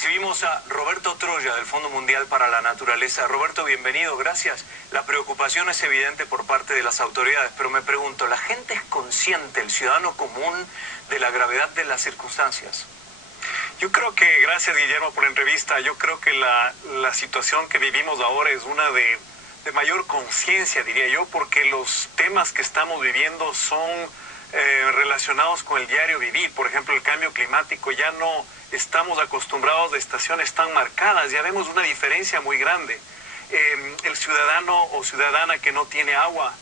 Recibimos a Roberto Troya del Fondo Mundial para la Naturaleza. Roberto, bienvenido, gracias. La preocupación es evidente por parte de las autoridades, pero me pregunto, ¿la gente es consciente, el ciudadano común, de la gravedad de las circunstancias? Yo creo que, gracias Guillermo por la entrevista, yo creo que la situación que vivimos ahora es una de mayor conciencia, diría yo, porque los temas que estamos viviendo son relacionados con el diario vivir. Por ejemplo, el cambio climático, ya no estamos acostumbrados a estaciones tan marcadas, ya vemos una diferencia muy grande. El ciudadano o ciudadana que no tiene agua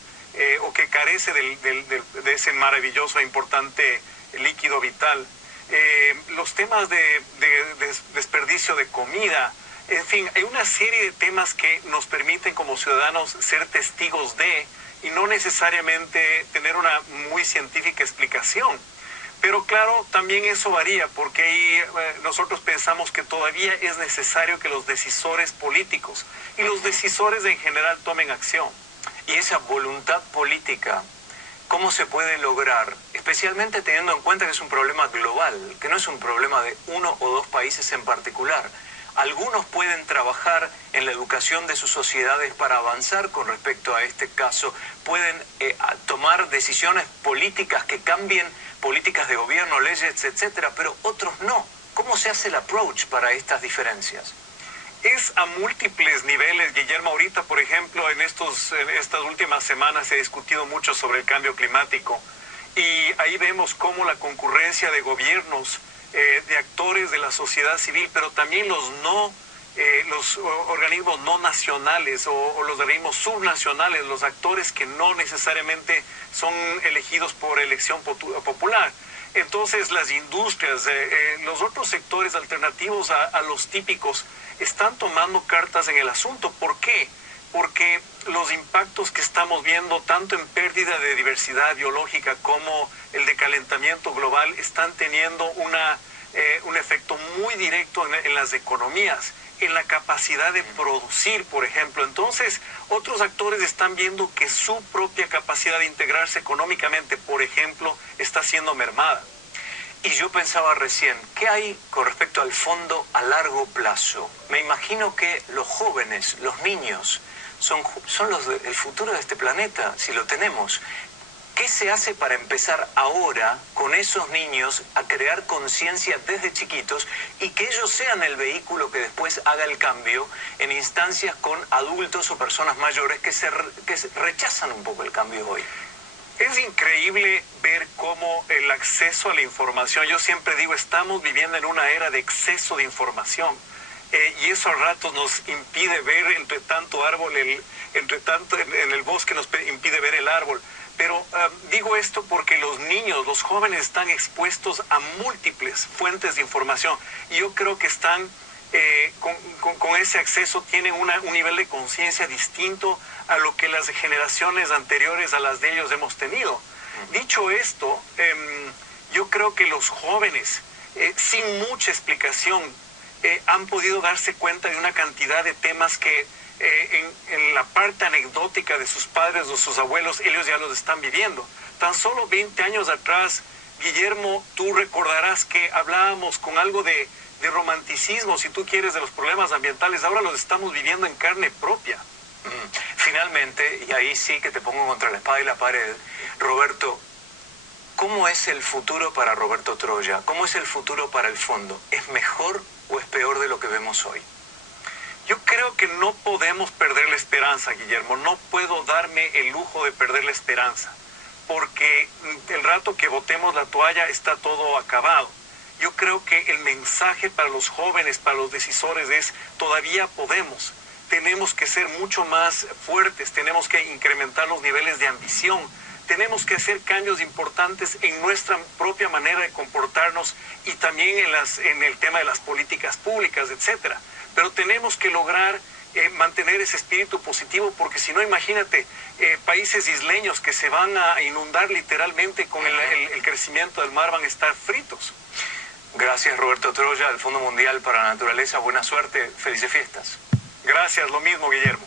o que carece de ese maravilloso e importante líquido vital, los temas de desperdicio de comida, en fin, hay una serie de temas que nos permiten como ciudadanos ser testigos de, y no necesariamente tener una muy científica explicación. Pero claro, también eso varía, porque ahí nosotros pensamos que todavía es necesario que los decisores políticos y los decisores en general tomen acción. Y esa voluntad política, ¿cómo se puede lograr? Especialmente teniendo en cuenta que es un problema global, que no es un problema de uno o dos países en particular. Algunos pueden trabajar en la educación de sus sociedades para avanzar con respecto a este caso. Pueden tomar decisiones políticas que cambien políticas de gobierno, leyes, etcétera, pero otros no. ¿Cómo se hace el approach para estas diferencias? Es a múltiples niveles, Guillermo. Ahorita, por ejemplo, en estas últimas semanas se ha discutido mucho sobre el cambio climático, y ahí vemos cómo la concurrencia de gobiernos, de actores de la sociedad civil, pero también los organismos no nacionales o los organismos subnacionales, los actores que no necesariamente son elegidos por elección popular. Entonces las industrias, los otros sectores alternativos a los típicos están tomando cartas en el asunto. ¿Por qué? Porque los impactos que estamos viendo, tanto en pérdida de diversidad biológica como el de calentamiento global, están teniendo un efecto muy directo en las economías, en la capacidad de producir, por ejemplo. Entonces, otros actores están viendo que su propia capacidad de integrarse económicamente, por ejemplo, está siendo mermada. Y yo pensaba recién, ¿qué hay con respecto al fondo a largo plazo? Me imagino que los jóvenes, los niños, son el futuro de este planeta, si lo tenemos. ¿Qué se hace para empezar ahora con esos niños a crear conciencia desde chiquitos y que ellos sean el vehículo que después haga el cambio en instancias con adultos o personas mayores que rechazan un poco el cambio hoy? Es increíble ver cómo el acceso a la información, yo siempre digo, estamos viviendo en una era de exceso de información, y eso a ratos nos impide ver entre tanto árbol, en el bosque nos impide ver el árbol. Pero digo esto porque los niños, los jóvenes están expuestos a múltiples fuentes de información, y yo creo que están con ese acceso, tienen un nivel de conciencia distinto a lo que las generaciones anteriores a las de ellos hemos tenido. Dicho esto, yo creo que los jóvenes, sin mucha explicación, han podido darse cuenta de una cantidad de temas que en la parte anecdótica de sus padres o sus abuelos, ellos ya los están viviendo. Tan solo 20 años atrás, Guillermo, tú recordarás que hablábamos con algo de romanticismo, si tú quieres, de los problemas ambientales. Ahora los estamos viviendo en carne propia. Finalmente, y ahí sí que te pongo contra la espada y la pared, Roberto, ¿cómo es el futuro para Roberto Troya? ¿Cómo es el futuro para el fondo? ¿Es mejor o es peor de lo que vemos hoy? Yo creo que no podemos perder la esperanza, Guillermo. No puedo darme el lujo de perder la esperanza, porque el rato que botemos la toalla está todo acabado. Yo creo que el mensaje para los jóvenes, para los decisores, es: todavía podemos. Tenemos que ser mucho más fuertes, tenemos que incrementar los niveles de ambición, tenemos que hacer cambios importantes en nuestra propia manera de comportarnos y también en el tema de las políticas públicas, etcétera. Pero tenemos que lograr mantener ese espíritu positivo, porque si no, imagínate, países isleños que se van a inundar literalmente con el crecimiento del mar, van a estar fritos. Gracias, Roberto Troya, del Fondo Mundial para la Naturaleza. Buena suerte, felices fiestas. Gracias, lo mismo, Guillermo.